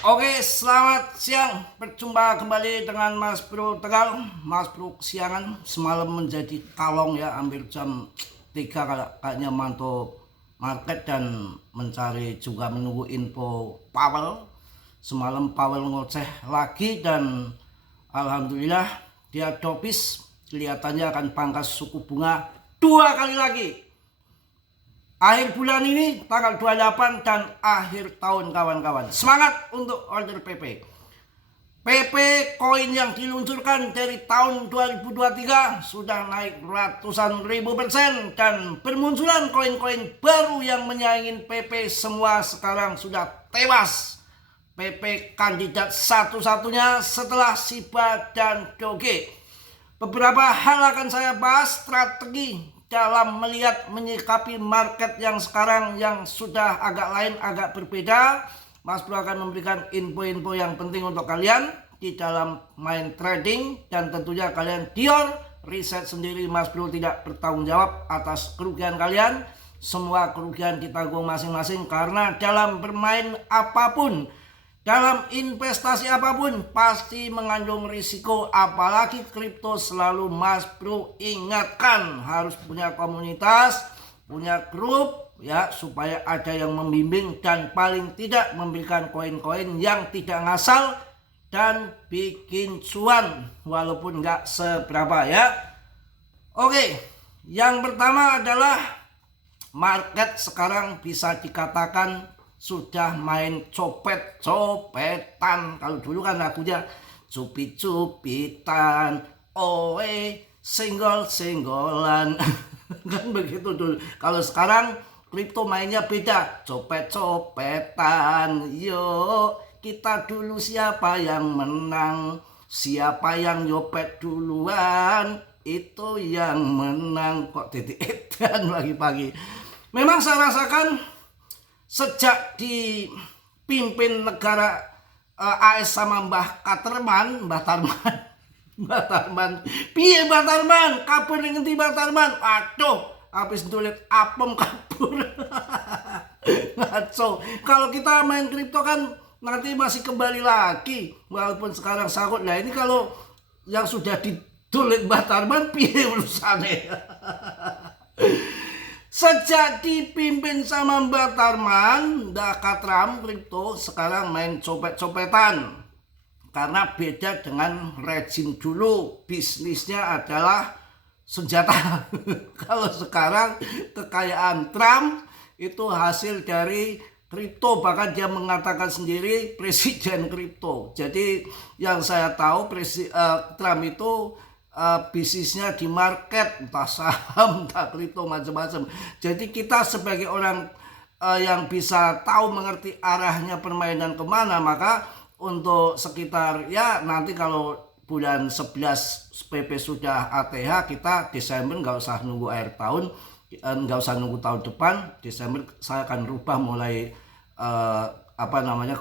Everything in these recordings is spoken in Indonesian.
Oke, selamat siang. Berjumpa kembali dengan Mas Bro Tegal. Mas Bro kesiangan semalam menjadi kalong ya, hampir jam 3 kayaknya mantau market dan mencari juga menunggu info Powell. Semalam Powell ngoceh lagi dan alhamdulillah dia dopis, kelihatannya akan pangkas suku bunga 2 kali lagi. Akhir bulan ini tanggal 28 dan akhir tahun kawan-kawan. Semangat untuk order PP. PP koin yang diluncurkan dari tahun 2023 sudah naik ratusan ribu persen dan bermunculan koin-koin baru yang menyaingi PP semua sekarang sudah tewas. PP kandidat satu-satunya setelah Shiba dan Doge. Beberapa hal akan saya bahas strategi dalam melihat menyikapi market yang sekarang yang sudah agak lain, agak berbeda. Mas Bro akan memberikan info-info yang penting untuk kalian di dalam main trading dan tentunya kalian dior riset sendiri. Mas Bro tidak bertanggung jawab atas kerugian kalian. Semua kerugian ditanggung masing-masing karena dalam bermain apapun, dalam investasi apapun pasti mengandung risiko, apalagi kripto. Selalu Mas Bro ingatkan harus punya komunitas, punya grup ya, supaya ada yang membimbing dan paling tidak memberikan koin-koin yang tidak ngasal dan bikin cuan walaupun nggak seberapa ya. Oke, yang pertama adalah market sekarang bisa dikatakan sudah main copet-copetan. Kalau dulu kan lagunya cupit-cupitan, oe senggol-senggolan kan begitu dulu. Kalau sekarang kripto mainnya beda, copet-copetan. Yuk kita dulu siapa yang menang, siapa yang nyopet duluan itu yang menang. Kok titik edan pagi-pagi. Memang saya rasakan sejak dipimpin negara AS sama Mbah Katerman, Mbah Tarman, Mbah Tarman, piye Mbah Tarman, kabur ngendi Mbah Tarman, aduh, habis dulit apem kabur. Ngaco. Kalau kita main kripto kan nanti masih kembali lagi, walaupun sekarang sangkut. Nah ini kalau yang sudah didulit Mbah Tarman, piye urusannya? Sejak dipimpin sama Mbak Tarman, Mbak Katram kripto sekarang main copet-copetan. Karena beda dengan rezim dulu, bisnisnya adalah senjata. Kalau sekarang kekayaan Trump itu hasil dari kripto, bahkan dia mengatakan sendiri presiden kripto. Jadi yang saya tahu Trump itu bisnisnya di market, entah saham, entah kripto, macam-macam. Jadi kita sebagai orang yang bisa tahu mengerti arahnya permainan kemana, maka untuk sekitar ya nanti kalau bulan 11 PP sudah ATH, kita Desember nggak usah nunggu akhir tahun, nggak usah nunggu tahun depan. Desember saya akan rubah mulai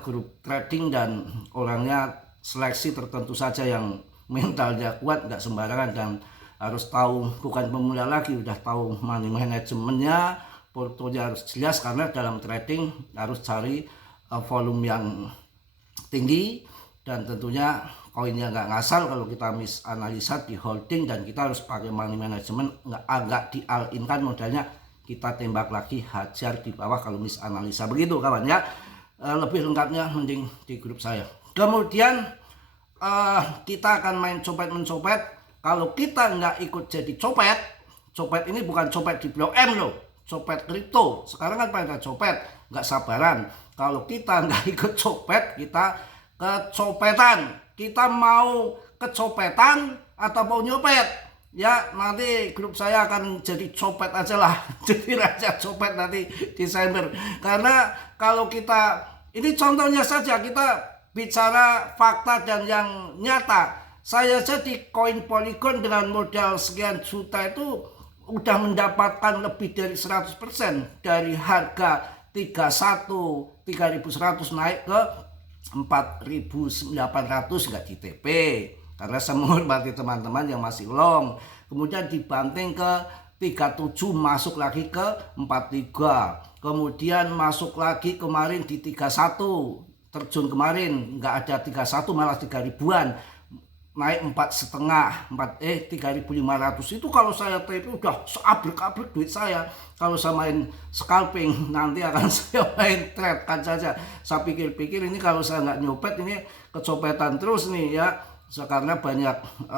grup trading dan orangnya seleksi tertentu saja yang mentalnya kuat, nggak sembarangan dan harus tahu, bukan pemula lagi, udah tahu money manajemennya, portonya harus jelas karena dalam trading harus cari volume yang tinggi dan tentunya koinnya nggak ngasal. Kalau kita misanalisa di holding dan kita harus pakai money management, nggak di all in kan modalnya, kita tembak lagi hajar di bawah kalau misanalisa begitu kawan ya. Lebih lengkapnya mending di grup saya. Kemudian kita akan main copet-mencopet. Kalau kita nggak ikut jadi copet, copet ini bukan copet di Blok M loh, copet kripto. Sekarang kan pada copet, nggak sabaran. Kalau kita nggak ikut copet, kita kecopetan. Kita mau kecopetan atau mau nyopet? Ya nanti grup saya akan jadi copet aja lah. Jadi raja copet nanti Desember. Karena kalau kita, ini contohnya saja, kita bicara fakta dan yang nyata. Saya jadi koin Polygon dengan modal sekian juta itu udah mendapatkan lebih dari 100% dari harga 31.100 naik ke 4.900 nggak di TP. Karena saya menghormati teman-teman yang masih long. Kemudian dibanting ke 37, masuk lagi ke 43. Kemudian masuk lagi kemarin di 31. terjun kemarin nggak ada 31 malah 3 ribuan, naik 3.500. Itu kalau saya TP udah seabrek-abrek duit saya. Kalau saya main scalping nanti akan saya main trade kan saja. Saya pikir-pikir ini kalau saya nggak nyopet ini kecopetan terus nih ya. Karena banyak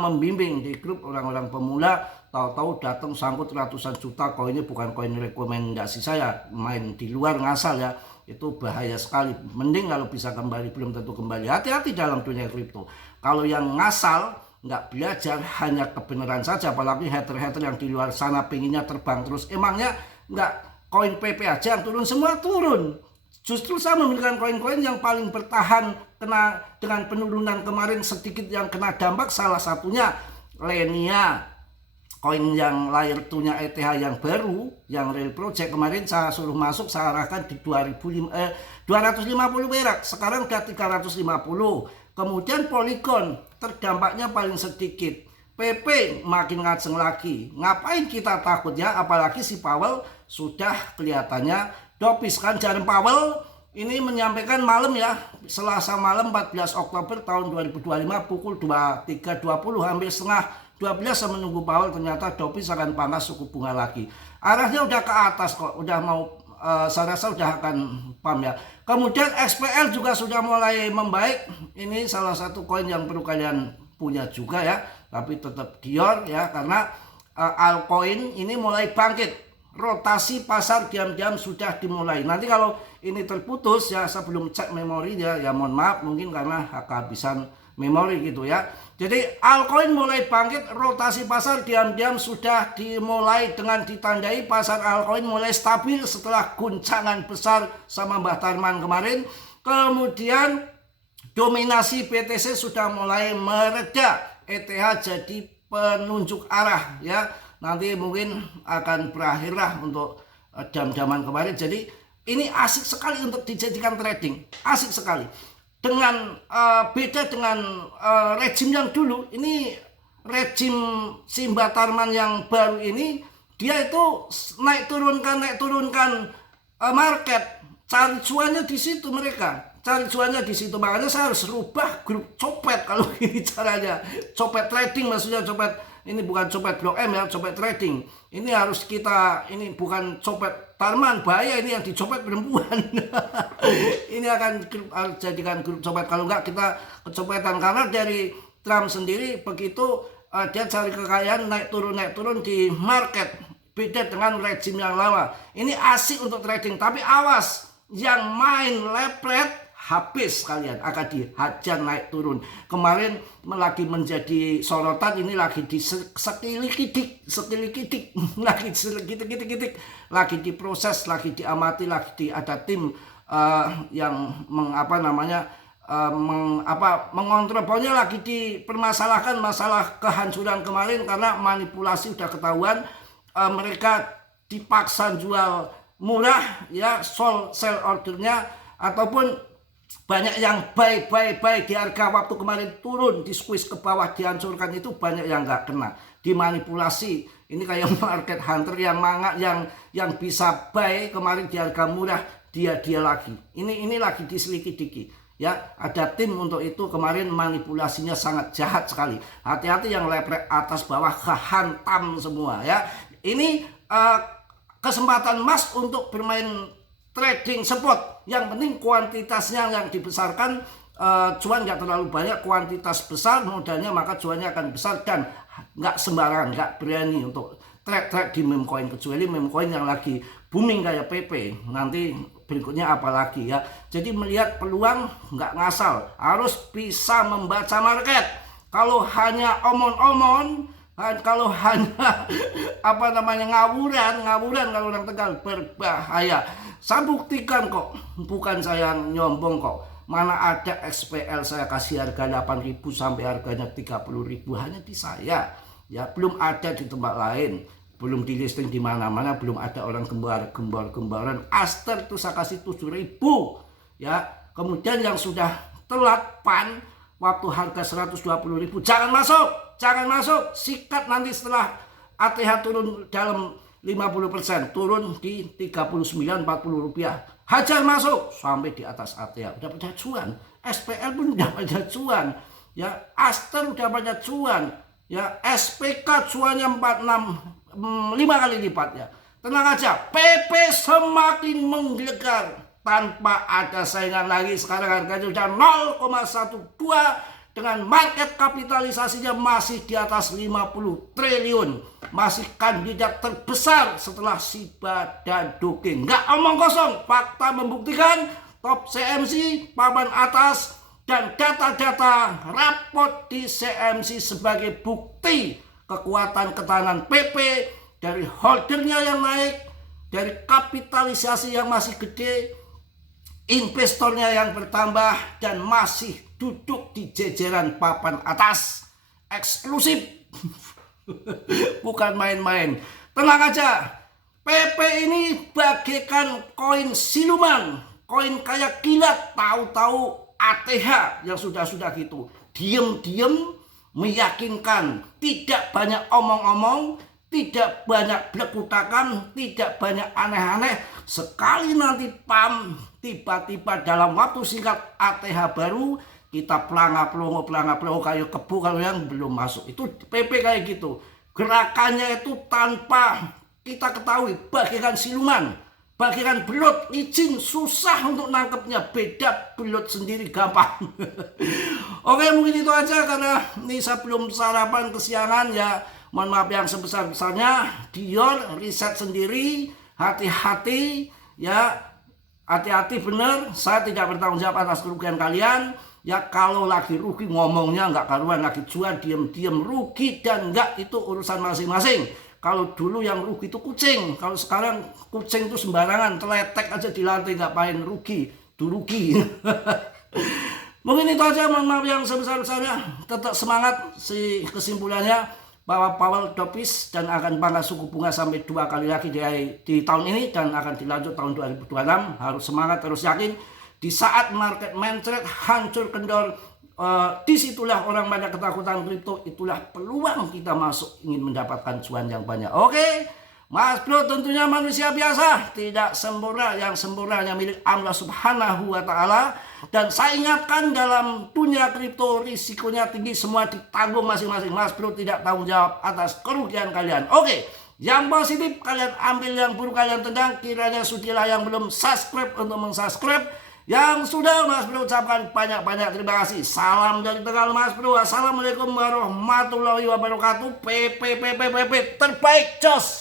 membimbing di grup orang-orang pemula, tahu-tahu datang sangkut ratusan juta koinnya, bukan koin rekomendasi saya, main di luar ngasal ya. Itu bahaya sekali. Mending kalau bisa kembali, belum tentu kembali. Hati-hati dalam dunia kripto. Kalau yang ngasal, nggak belajar, hanya kebenaran saja. Apalagi hater-hater yang di luar sana pengennya terbang terus. Emangnya nggak koin PP aja yang turun, semua turun. Justru saya memiliki koin-koin yang paling bertahan kena dengan penurunan kemarin sedikit yang kena dampak. Salah satunya Lenia, koin yang layer 2-nya ETH yang baru, yang real project. Kemarin saya suruh masuk, saya arahkan di 250 perak, sekarang udah 350. Kemudian Polygon terdampaknya paling sedikit. PP makin ngaceng lagi. Ngapain kita takut ya, apalagi si Powell sudah kelihatannya dopis kan. Jerome Powell ini menyampaikan malam ya, Selasa malam 14 Oktober tahun 2025 pukul 23.20, hampir setengah 12 saya menunggu Powell, ternyata dopis akan pangkas suku bunga lagi. Arahnya udah ke atas kok, udah mau saya rasa udah akan pam ya. Kemudian XPL juga sudah mulai membaik. Ini salah satu koin yang perlu kalian punya juga ya, tapi tetap Dior ya, karena altcoin ini mulai bangkit. Rotasi pasar diam-diam sudah dimulai. Nanti kalau ini terputus ya, saya belum cek memorinya ya, mohon maaf, mungkin karena kehabisan memori gitu ya. Jadi altcoin mulai bangkit, rotasi pasar diam-diam sudah dimulai dengan ditandai pasar altcoin mulai stabil setelah guncangan besar sama Mbah Tarman kemarin. Kemudian dominasi BTC sudah mulai mereda, ETH jadi penunjuk arah ya. Nanti mungkin akan berakhirlah untuk jam-jaman kemarin. Jadi ini asik sekali untuk dijadikan trading, asik sekali. Dengan beda dengan rejim yang dulu. Ini rejim Simba Tarman yang baru ini, dia itu naik turunkan market, cari cuannya di situ mereka. Cari cuannya di situ. Makanya saya harus rubah grup copet kalau ini caranya. Copet trading maksudnya, copet ini bukan copet Blok M ya, copet trading. Ini harus kita, ini bukan copet Tarman, bahaya ini yang dicopet perempuan. Ini akan harus jadikan grup copet, kalau enggak kita kecopetan. Karena dari Trump sendiri begitu dia cari kekayaan naik turun di market. Beda dengan rejim yang lama. Ini asik untuk trading, tapi awas yang main lepret, habis kalian, akan dihajar naik turun. Kemarin lagi menjadi sorotan, ini lagi di sekilikidik lagi sekitik, lagi diproses, lagi diamati, lagi ada tim yang mengontrol. Pokoknya lagi dipermasalahkan masalah kehancuran kemarin karena manipulasi udah ketahuan. Mereka dipaksa jual murah ya, sell ordernya, ataupun banyak yang buy di harga waktu kemarin turun, di squeeze ke bawah, dihancurkan. Itu banyak yang nggak kena, dimanipulasi. Ini kayak market hunter yang yang bisa buy kemarin di harga murah, dia lagi. Ini lagi diselidiki ya, ada tim untuk itu. Kemarin manipulasinya sangat jahat sekali. Hati-hati yang leprek atas bawah, kehantam semua ya. Ini kesempatan emas untuk bermain trading spot. Yang penting kuantitasnya yang dibesarkan, cuan nggak terlalu banyak, kuantitas besar modalnya, maka cuannya akan besar. Dan nggak sembarangan, nggak berani untuk trade di meme coin, kecuali meme coin yang lagi booming kayak PP. Nanti berikutnya apalagi ya. Jadi melihat peluang, nggak ngasal, harus bisa membaca market. Kalau hanya omon-omon, kalau hanya ngawuran kalau orang Tegal, berbahaya. Saya buktikan kok, bukan saya nyombong kok. Mana ada XPL saya kasih harga 8.000 sampai harganya 30.000 hanya di saya. Ya, belum ada di tempat lain, belum di listing di mana-mana, belum ada orang gembar-gembaran. Aster tuh saya kasih 7.000 ya. Kemudian yang sudah telat PAN waktu harga 120.000, jangan masuk, sikat nanti setelah ATH turun dalam 50%, turun di 39-40 rupiah. hajar masuk sampai di atas ATH udah pada cuan, SPL pun udah pada cuan, ya Aster udah pada cuan, ya SPK cuannya 5 kali lipat ya. Tenang aja, PP semakin menggelegar tanpa ada saingan lagi. Sekarang harganya sudah 0,12 dengan market kapitalisasinya masih di atas 50 triliun. Masih kandidat terbesar setelah Shiba dan Doge. Nggak omong kosong, fakta membuktikan top CMC papan atas dan data-data raport di CMC sebagai bukti kekuatan ketahanan PP dari holdernya yang naik, dari kapitalisasi yang masih gede, investornya yang bertambah, dan masih duduk di jajaran papan atas eksklusif. Bukan main-main. Tenang aja, PP ini bagaikan koin siluman, koin kayak kilat, tahu-tahu ATH yang sudah-sudah gitu. Diem-diem meyakinkan, tidak banyak omong-omong, tidak banyak blekutakan, tidak banyak aneh-aneh. Sekali nanti PAM tiba-tiba dalam waktu singkat ATH baru, kita pelanga-pelongo kayak kebu kalau yang belum masuk. Itu PP kayak gitu. Gerakannya itu tanpa kita ketahui, bagaikan siluman, bagaikan belut, licin, susah untuk nangkepnya. Beda belut sendiri gampang. Oke, mungkin itu aja karena ini saya belum sarapan kesiangan ya. Mohon maaf yang sebesar-besarnya. Dior riset sendiri, hati-hati ya, hati-hati bener. Saya tidak bertanggung jawab atas kerugian kalian. Ya kalau lagi rugi ngomongnya nggak karuan, lagi jual diem-diem rugi dan nggak, itu urusan masing-masing. Kalau dulu yang rugi itu kucing, kalau sekarang kucing itu sembarangan, teletek aja di lantai nggak main rugi, durugi. Mungkin itu aja, mohon maaf yang sebesar-besarnya. Tetap semangat, si kesimpulannya bahwa Powell dovish dan akan pangkas suku bunga sampai 2 kali lagi di tahun ini dan akan dilanjut tahun 2026. Harus semangat, terus yakin. Di saat market mencret, hancur kendor, disitulah orang banyak ketakutan kripto. Itulah peluang kita masuk ingin mendapatkan cuan yang banyak. Oke, Mas Bro tentunya manusia biasa, tidak sempurna. Yang sempurna hanya milik Allah Subhanahu wa Ta'ala. Dan saya ingatkan, dalam dunia kripto risikonya tinggi, semua ditanggung masing-masing. Mas Bro tidak tanggung jawab atas kerugian kalian. Oke, yang positif kalian ambil, yang buruk kalian tendang. Kiranya sudilah yang belum subscribe untuk mensubscribe. Yang sudah, Mas Bro ucapkan banyak-banyak terima kasih. Salam dari Tegal, Mas Bro. Assalamualaikum warahmatullahi wabarakatuh. PP terbaik, jos.